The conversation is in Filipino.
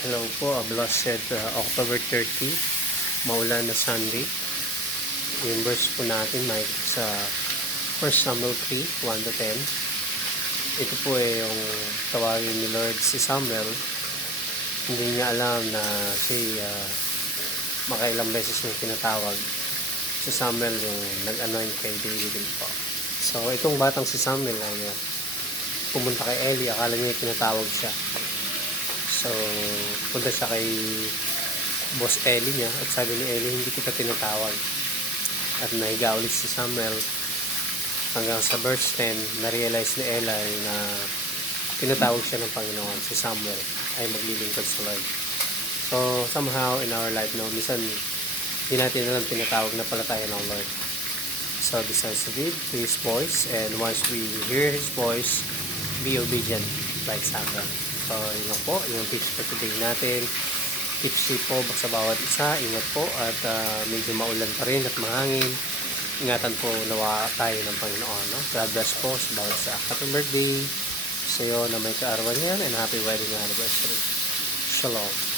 Hello po, a blessed October 30, maulan na Sunday. Yung verse po natin may sa 1 Samuel 3, 1 to 10. Ito po yung tawagin ni Lord si Samuel. Hindi niya alam na makailang beses yung tinatawag. Si Samuel yung nag-anoint kay David po. So itong batang si Samuel ay pumunta kay Eli, akala niya tinatawag siya. So, punta siya kay Boss Eli niya at sabi ni Eli, hindi kita tinatawag. At nahiga ulit si Samuel hanggang sa verse 10, na-realize ni Eli na tinatawag siya ng Panginoon. Si Samuel ay maglilingkod sa Lord. So, somehow in our life, minsan hindi natin alam tinatawag na pala tayo ng Lord. So, be sensitive to His voice, and once we hear His voice, be obedient like Samuel. So, yun lang po, yung tips for today natin. Tipsy po sa bawat isa. Ingat po at medyo maulan pa rin at mahangin. Ingatan po nawa tayo ng Panginoon. No? God bless po sa bawat isa. Happy birthday sa iyo na may kaarawan yan and happy wedding anniversary. Shalom.